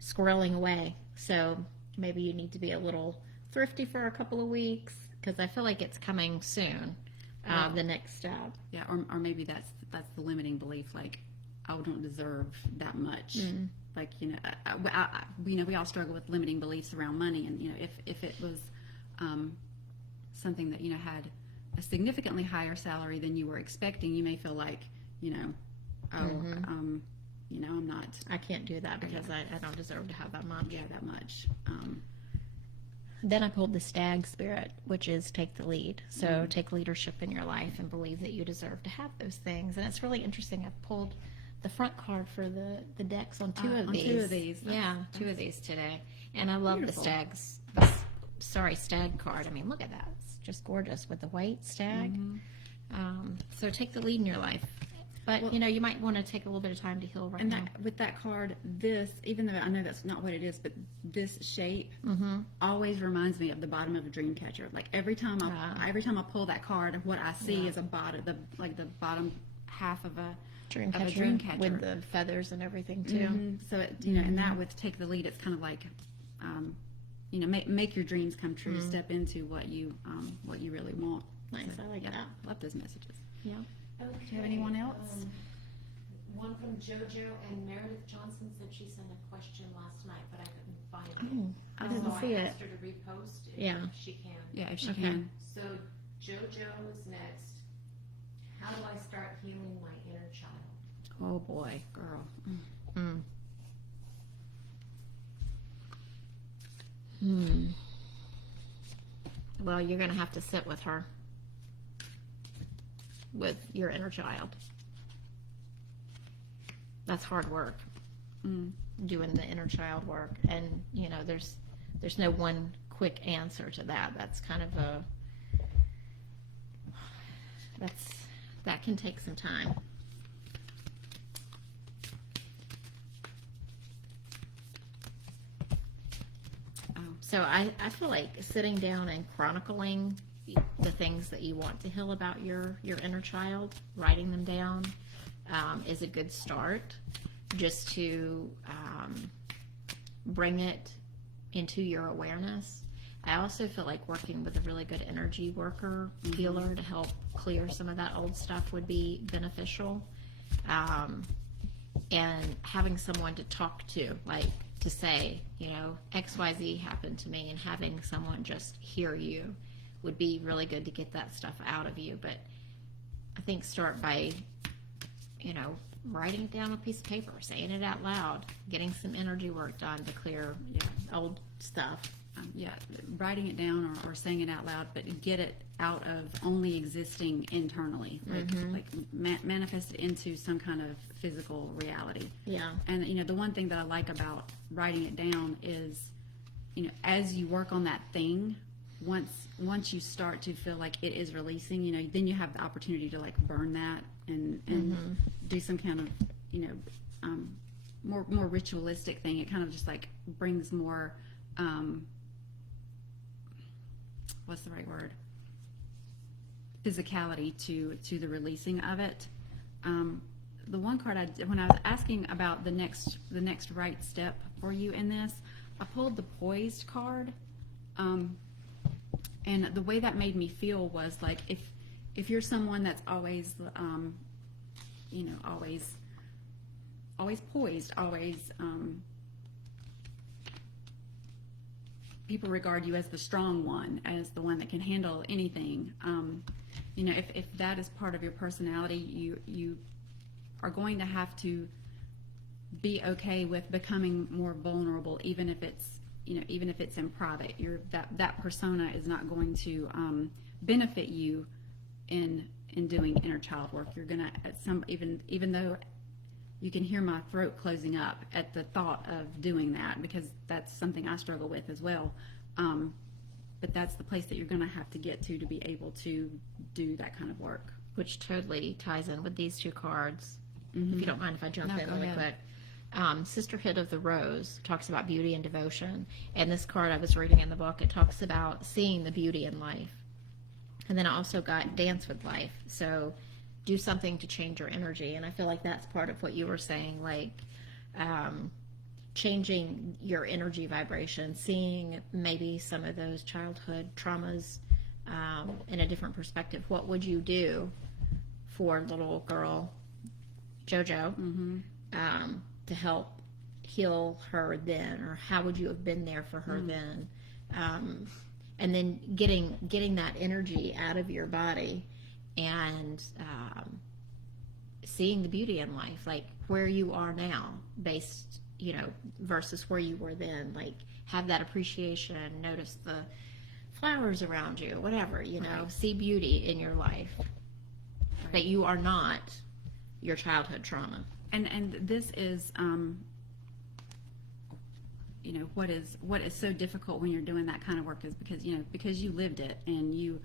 squirreling away. So maybe you need to be a little thrifty for a couple of weeks, because I feel like it's coming soon. The next step. Yeah, or maybe that's the limiting belief, like I don't deserve that much. Like we all struggle with limiting beliefs around money, and if it was something that had a significantly higher salary than you were expecting, you may feel like I'm not. I can't do that because I don't deserve to have that much. Yeah, that much. Then I pulled the stag spirit, which is take the lead. So take leadership in your life and believe that you deserve to have those things. And it's really interesting. I pulled the front card for the decks on two of these. Yeah, two of these today. And I love beautiful. the stag card. I mean, look at that. It's just gorgeous with the white stag. So take the lead in your life. But, you might want to take a little bit of time to heal right now. And with that card, even though I know that's not what it is, but this shape always reminds me of the bottom of a dream catcher. Like every time I pull that card, what I see is the bottom half of a dream catcher with the feathers and everything too. So and that with take the lead, it's kind of like make your dreams come true. Step into what you really want. Nice, So, I like that. Love those messages. Yeah. Okay. Do you have anyone else? One from JoJo, and Meredith Johnson said she sent a question last night, but I couldn't find it. I didn't so see I it. asked her to repost if Yeah. she can. Yeah, if she Okay. can. So JoJo is next. How do I start healing my inner child? Oh boy, girl. Well, you're going to have to sit with her, with your inner child. That's hard work, doing the inner child work. And, there's no one quick answer to that. That's kind of that can take some time. So I feel like sitting down and chronicling the things that you want to heal about your inner child, writing them down, is a good start, just to bring it into your awareness. I also feel like working with a really good energy worker, healer, to help clear some of that old stuff would be beneficial. And having someone to talk to, like to say, you know, XYZ happened to me, and having someone just hear you would be really good to get that stuff out of you. But I think start by, you know, writing it down on a piece of paper, saying it out loud, getting some energy work done to clear old stuff. Writing it down or saying it out loud, but get it out of only existing internally, like manifest it into some kind of physical reality. Yeah. And you know, the one thing that I like about writing it down is, you know, as you work on that thing, once you start to feel like it is releasing, you know, then you have the opportunity to like burn that and do some kind of, you know, more ritualistic thing. It kind of just like brings more what's the right word? Physicality to the releasing of it. The one card when I was asking about the next right step for you in this, I pulled the Poised card, and the way that made me feel was like if you're someone that's always you know, always poised, always people regard you as the strong one, as the one that can handle anything. You know, if that is part of your personality, you are going to have to be okay with becoming more vulnerable, even if it's, you know, even if it's in private. That persona is not going to benefit you in doing inner child work. You're gonna even though you can hear my throat closing up at the thought of doing that, because that's something I struggle with as well. But that's the place that you're going to have to get to be able to do that kind of work. Which totally ties in with these two cards. If you don't mind if I jump in really quick. Sisterhood of the Rose talks about beauty and devotion. And this card I was reading in the book, it talks about seeing the beauty in life. And then I also got Dance with Life. So do something to change your energy. And I feel like that's part of what you were saying, like changing your energy vibration, seeing maybe some of those childhood traumas in a different perspective. What would you do for little girl JoJo to help heal her then? Or how would you have been there for her then? And then getting that energy out of your body and seeing the beauty in life, like where you are now, based, you know, versus where you were then. Like have that appreciation, notice the flowers around you, whatever, you know, see beauty in your life. That you are not your childhood trauma. And this is you know, what is so difficult when you're doing that kind of work is because you lived it and you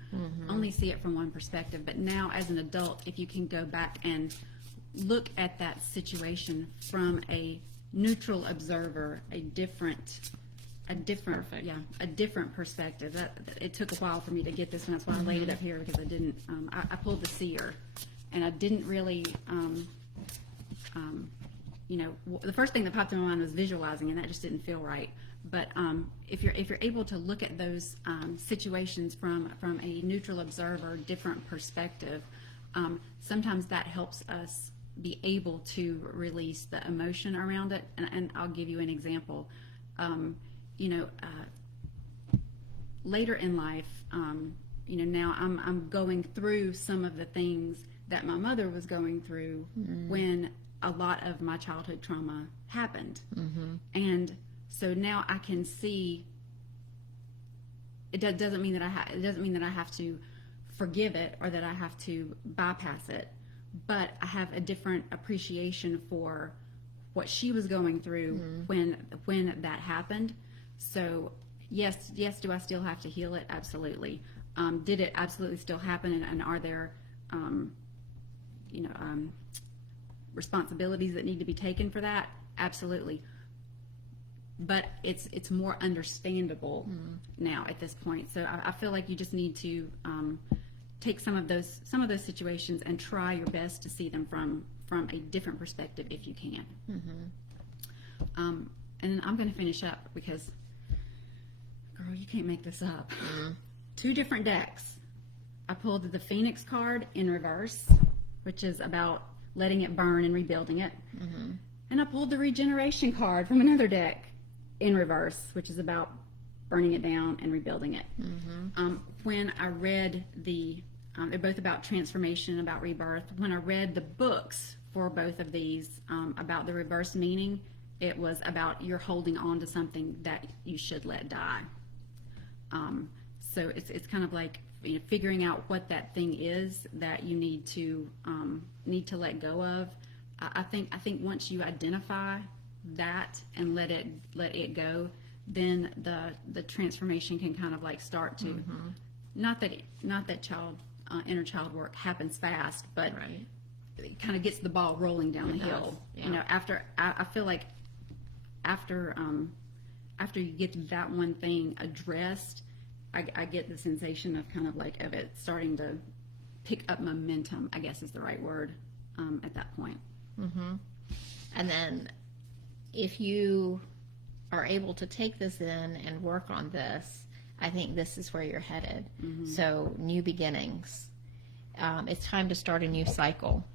only see it from one perspective. But now as an adult, if you can go back and look at that situation from a neutral observer, a different perspective. That it took a while for me to get this, and that's why I laid it up here, because I didn't. I pulled the Seer, and I didn't really. You know, the first thing that popped in my mind was visualizing, and that just didn't feel right. But if you're able to look at those situations from a neutral observer, different perspective, sometimes that helps us be able to release the emotion around it. And I'll give you an example. You know, later in life, you know, now I'm going through some of the things that my mother was going through when a lot of my childhood trauma happened. And so now I can see it doesn't mean that I have to forgive it or that I have to bypass it, but I have a different appreciation for what she was going through when that happened. So yes, do I still have to heal it? Absolutely. Did it absolutely still happen? And are there, you know, responsibilities that need to be taken for that? Absolutely. But it's more understandable now at this point. So I feel like you just need to take some of those situations and try your best to see them from a different perspective if you can. And then I'm going to finish up because, girl, you can't make this up. 2 different decks. I pulled the Phoenix card in reverse, which is about letting it burn and rebuilding it. And I pulled the Regeneration card from another deck in reverse, which is about burning it down and rebuilding it. When I read they're both about transformation, about rebirth. When I read the books for both of these about the reverse meaning, it was about you're holding on to something that you should let die. So it's kind of like, you know, figuring out what that thing is that you need to let go of. I think once you identify that and let it go, then the transformation can kind of like start to not that inner child work happens fast, but it kind of gets the ball rolling down the hill. Yeah. You know, after I feel like after you get that one thing addressed, I get the sensation of kind of like of it starting to pick up momentum, I guess is the right word, at that point. And then if you are able to take this in and work on this, I think this is where you're headed. So new beginnings. It's time to start a new cycle.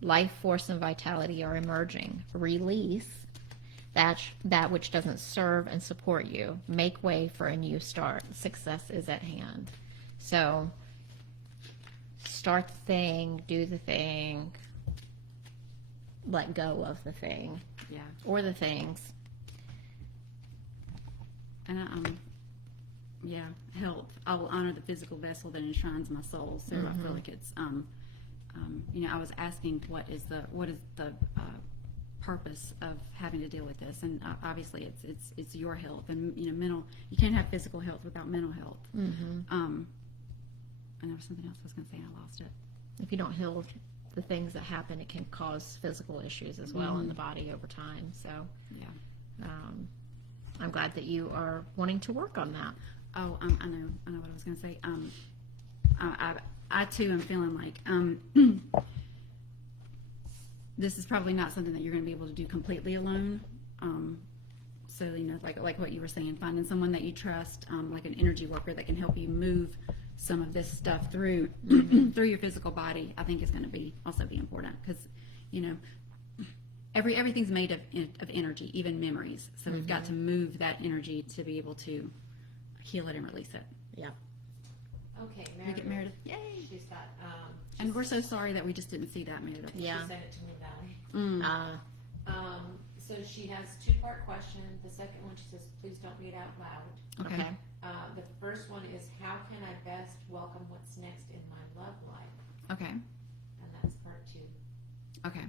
Life force and vitality are emerging. Release that which doesn't serve and support you. Make way for a new start. Success is at hand. So start the thing, do the thing, let go of the thing. Yeah. Or the things. And health. I will honor the physical vessel that enshrines my soul. So I feel like it's you know, I was asking what is the purpose of having to deal with this, and obviously it's your health, and you know, you can't have physical health without mental health. And there was something else I was going to say and I lost it. If you don't heal the things that happen, it can cause physical issues as well in the body over time. So Yeah. I'm glad that you are wanting to work on that. Oh, I know what I was going to say. I too am feeling like this is probably not something that you're going to be able to do completely alone. So you know, like what you were saying, finding someone that you trust, like an energy worker that can help you move some of this stuff through through your physical body, I think is going to also be important, because you know, everything's made of energy, even memories. So we've got to move that energy to be able to heal it and release it. Yeah. Okay, We get Meredith. Yay! She's got, And we're so sorry that we just didn't see that, Meredith. Yeah. she sent it to me, Valley. So she has 2-part question. The second one, she says, please don't read out loud. Okay. The first one is, how can I best welcome what's next in my love life? Okay. And that's part 2. Okay.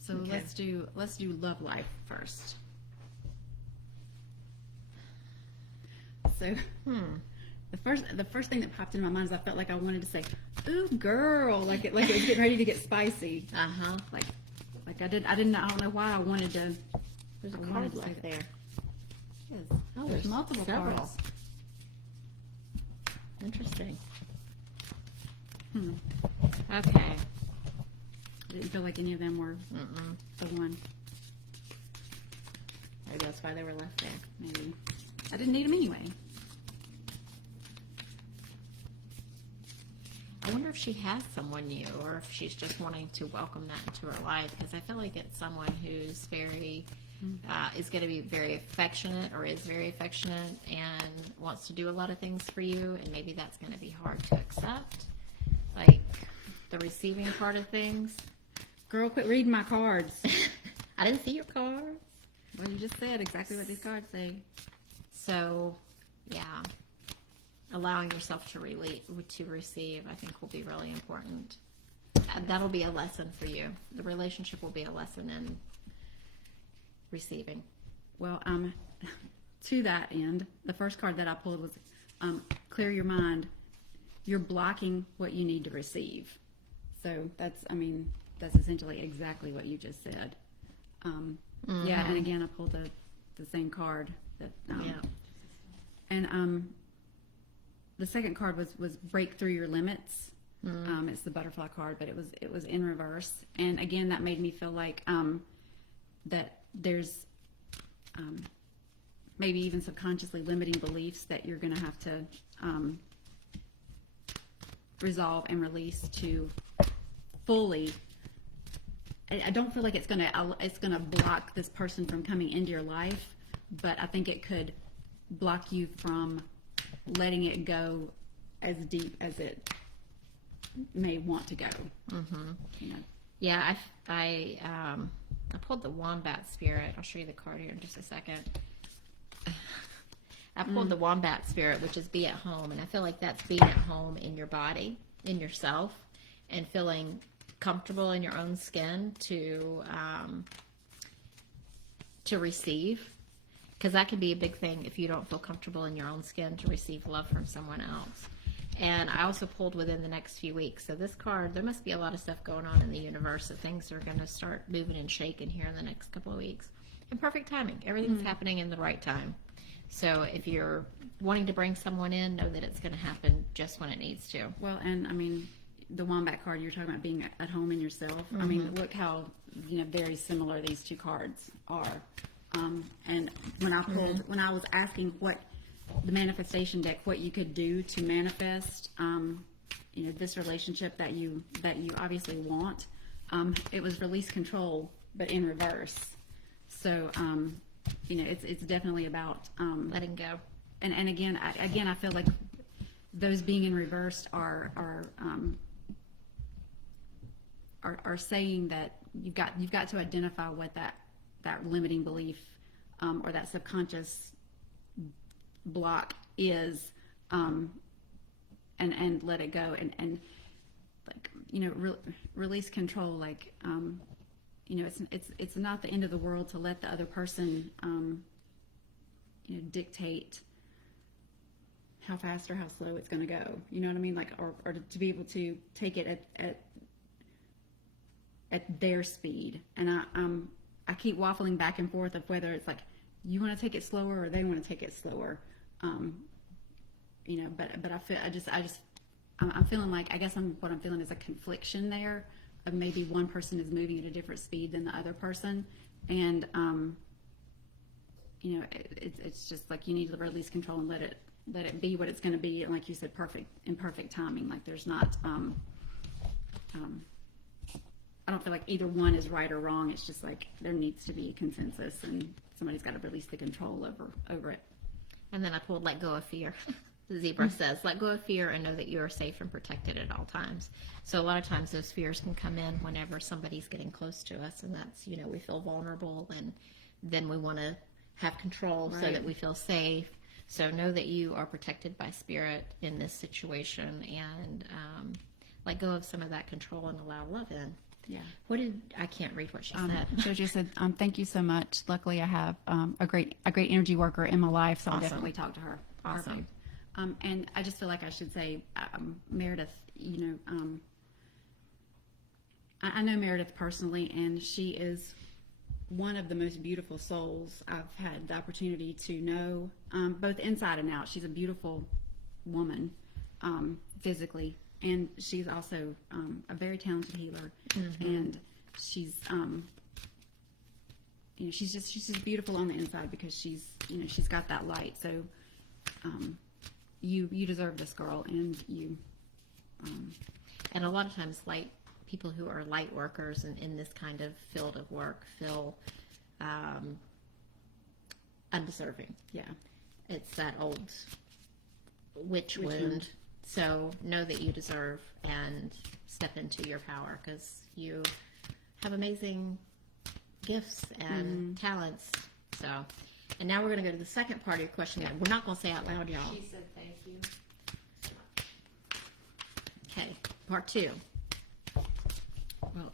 So Okay. let's do love life first. So the first thing that popped into my mind is I felt like I wanted to say, "Ooh, girl," like it was getting ready to get spicy. Like I don't know why I wanted to. There's a I card wanted to say right that. there. Yes. Oh, There's multiple several. cards. Interesting. Hmm. Okay. I didn't feel like any of them were the one. Maybe that's why they were left there. Maybe I didn't need them anyway. I wonder if she has someone new, or if she's just wanting to welcome that into her life, because I feel like it's someone who's very, is going to be very affectionate, or is very affectionate, and wants to do a lot of things for you, and maybe that's going to be hard to accept, like the receiving part of things. Girl, quit reading my cards. I didn't see your cards. Well, you just said exactly what these cards say. So, yeah. Allowing yourself to receive, I think, will be really important. That'll be a lesson for you. The relationship will be a lesson in receiving. Well, to that end, the first card that I pulled was clear your mind. You're blocking what you need to receive. So that's essentially exactly what you just said. Yeah, and again, I pulled the same card. And the second card was break through your limits. It's the butterfly card, but it was in reverse. And again, that made me feel like that there's maybe even subconsciously limiting beliefs that you're going to have to resolve and release to fully. I don't feel like it's gonna block this person from coming into your life, but I think it could block you from letting it go as deep as it may want to go. Mm-hmm. You know? Yeah, I pulled the wombat spirit. I'll show you the card here in just a second. I pulled the wombat spirit, which is be at home, and I feel like that's being at home in your body, in yourself, and feeling comfortable in your own skin to receive, because that can be a big thing if you don't feel comfortable in your own skin to receive love from someone else. And I also pulled within the next few weeks. So this card, there must be a lot of stuff going on in the universe, that things are going to start moving and shaking here in the next couple of weeks. And perfect timing. Everything's happening in the right time. So if you're wanting to bring someone in, know that it's going to happen just when it needs to. Well, and I mean, the wombat card, you're talking about being at home in yourself. I mean, look how very similar these two cards are. And when I pulled, when I was asking what the manifestation deck, what you could do to manifest, this relationship that you obviously want, it was release control, but in reverse. So, it's definitely about Letting go. And again, I feel like those being in reverse are saying that you've got to identify what that limiting belief or that subconscious block is, and let it go, and release control. Like it's not the end of the world to let the other person dictate how fast or how slow it's going to go. You know what I mean? Like, or to be able to take it at their speed. And I keep waffling back and forth of whether it's like you want to take it slower or they want to take it slower. But I'm feeling like, I guess what I'm feeling is a confliction there of maybe one person is moving at a different speed than the other person. And, it's just like you need to release control and let it be what it's going to be. And like you said, perfect timing. Like there's not, I don't feel like either one is right or wrong. It's just like there needs to be consensus, and somebody's got to release the control over it. And then I pulled let go of fear. The zebra says, let go of fear and know that you are safe and protected at all times. So a lot of times those fears can come in whenever somebody's getting close to us, and that's, we feel vulnerable, and then we want to have control so that we feel safe. So know that you are protected by spirit in this situation, and let go of some of that control and allow love in. Yeah. I can't read what she said. JoJo said, thank you so much. Luckily I have a great energy worker in my life, so I'll definitely talk to her. Awesome. Perfect. And I just feel like I should say, Meredith, I know Meredith personally, and she is one of the most beautiful souls I've had the opportunity to know, both inside and out. She's a beautiful woman, physically. And she's also a very talented healer, and she's she's just beautiful on the inside because she's got that light. So you deserve this, girl, and you. And a lot of times, people who are light workers and in this kind of field of work feel undeserving. Yeah, it's that old witch wound. So know that you deserve and step into your power, because you have amazing gifts and talents. So, and now we're going to go to the second part of your question. We're not going to say out loud, y'all. She said thank you. Okay, part two. well,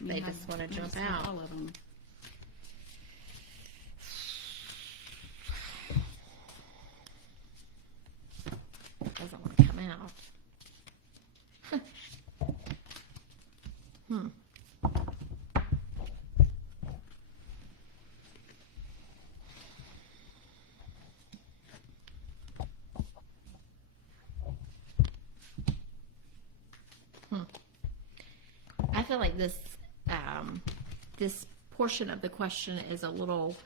They just want to jump out. All of them. Doesn't want to come out. I feel like this portion of the question is a little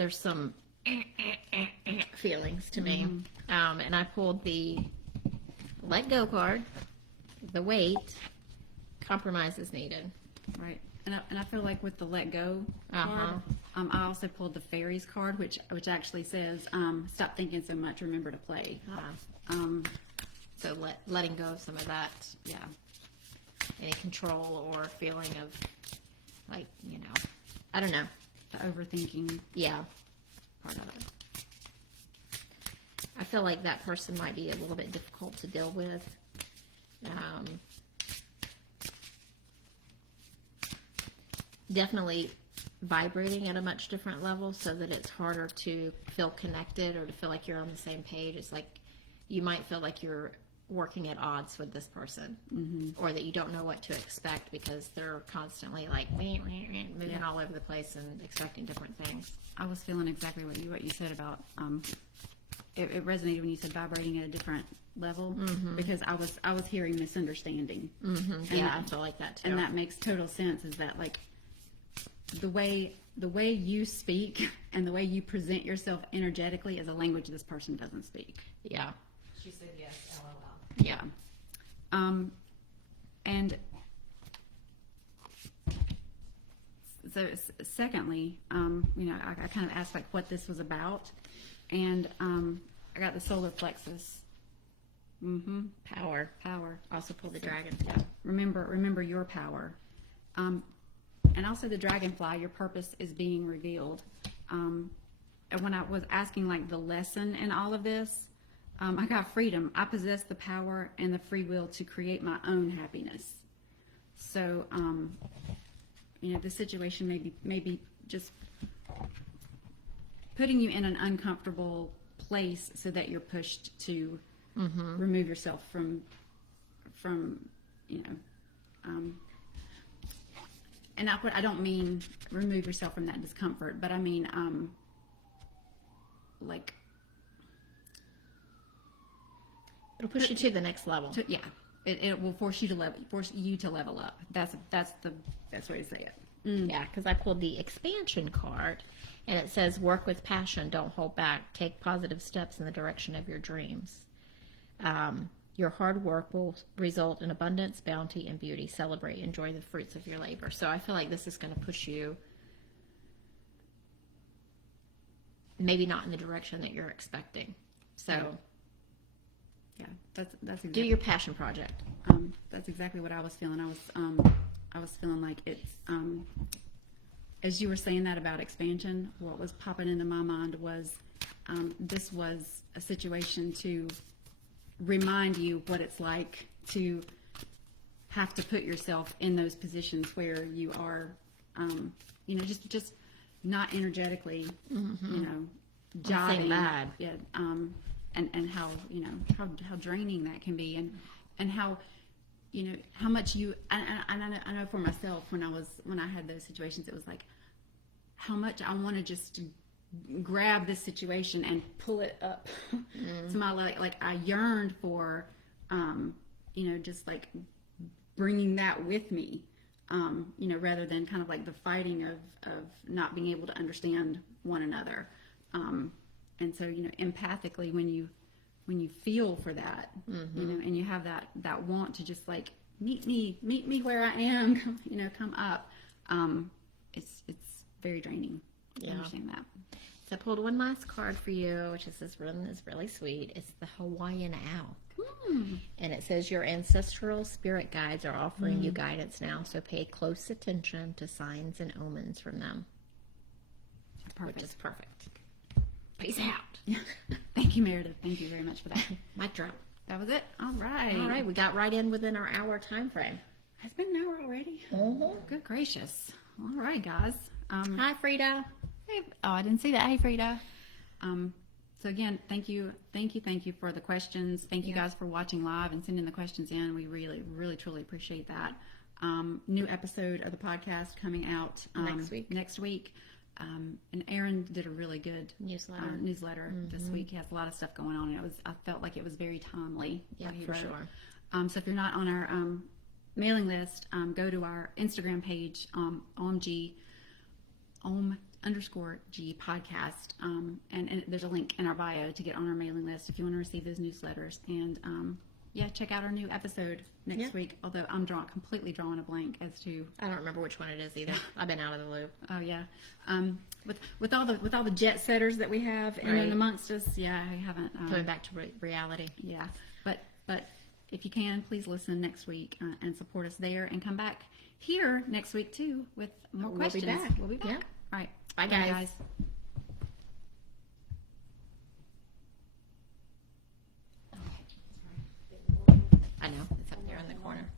there's some feelings to me. And I pulled the let go card, the wait, compromise is needed. Right. And I feel like with the let go card, I also pulled the fairies card, which actually says, stop thinking so much, remember to play. So letting go of some of that, Yeah. any control or feeling of, like, I don't know. The overthinking. Yeah, part of it. I feel like that person might be a little bit difficult to deal with. Definitely vibrating at a much different level so that it's harder to feel connected or to feel like you're on the same page. It's like you might feel like you're working at odds with this person, or that you don't know what to expect because they're constantly like moving all over the place and expecting different things. I was feeling exactly what you said about it resonated when you said vibrating at a different level, because I was hearing misunderstanding. Yeah, I feel like that too. And that makes total sense, is that like the way you speak and the way you present yourself energetically is a language this person doesn't speak. Yeah. She said yes, LOL. Yeah. And so secondly, I kind of asked like what this was about, and I got the solar plexus. Power. Also pull the dragon. Yeah. Remember your power. And also the dragonfly, your purpose is being revealed. And when I was asking like the lesson in all of this, I got freedom. I possess the power and the free will to create my own happiness. So, the situation may be just putting you in an uncomfortable place so that you're pushed to remove yourself from and I don't mean remove yourself from that discomfort, but I mean, like, It'll push you to the next level. It will force you to level up. That's the best way to say it. Yeah, because I pulled the expansion card, and it says, work with passion, don't hold back, take positive steps in the direction of your dreams. Your hard work will result in abundance, bounty, and beauty. Celebrate, enjoy the fruits of your labor. So I feel like this is going to push you maybe not in the direction that you're expecting. So yeah, that's exactly, do your passion project. That's exactly what I was feeling. I was feeling like it's as you were saying that about expansion, what was popping into my mind was this was a situation to remind you what it's like to have to put yourself in those positions where you are, just not energetically, jiving. bad. Yeah. And how, how draining that can be, and how, how much you, I know for myself when I had those situations, it was like how much I want to just grab this situation and pull it up to my like I yearned for, just like bringing that with me, rather than kind of like the fighting of not being able to understand one another. And so, empathically, when you feel for that, and you have that want to just like meet me where I am, come up, it's very draining. Yeah. I understand that. So I pulled one last card for you, which is this one is really sweet. It's the Hawaiian owl. And it says your ancestral spirit guides are offering you guidance now, so pay close attention to signs and omens from them. Perfect. Which is perfect. Peace out. Thank you, Meredith. Thank you very much for that. Mic drop. That was it. All right. All right, we got right in within our hour time frame. It's been an hour already. Good gracious. All right, guys. Hi, Frida. Hey, I didn't see that. Hey, Frida. So again, thank you for the questions. Thank you guys for watching live and sending the questions in. We really, really, truly appreciate that. New episode of the podcast coming out next week. And Aaron did a really good newsletter this week. He has a lot of stuff going on. I felt like it was very timely. Yeah, for sure. So if you're not on our mailing list, go to our Instagram page, Ohm-g RuthAnne_G Podcast. And there's a link in our bio to get on our mailing list if you want to receive those newsletters. And check out our new episode next week. Although I'm completely drawing a blank as to. I don't remember which one it is either. I've been out of the loop. Oh yeah, with all the jet setters that we have in and amongst us, I haven't. Coming back to reality. Yeah, but if you can, please listen next week and support us there, and come back here next week too with more questions. We'll be back. Yeah. All right. Bye, guys. I know. It's up there in the corner.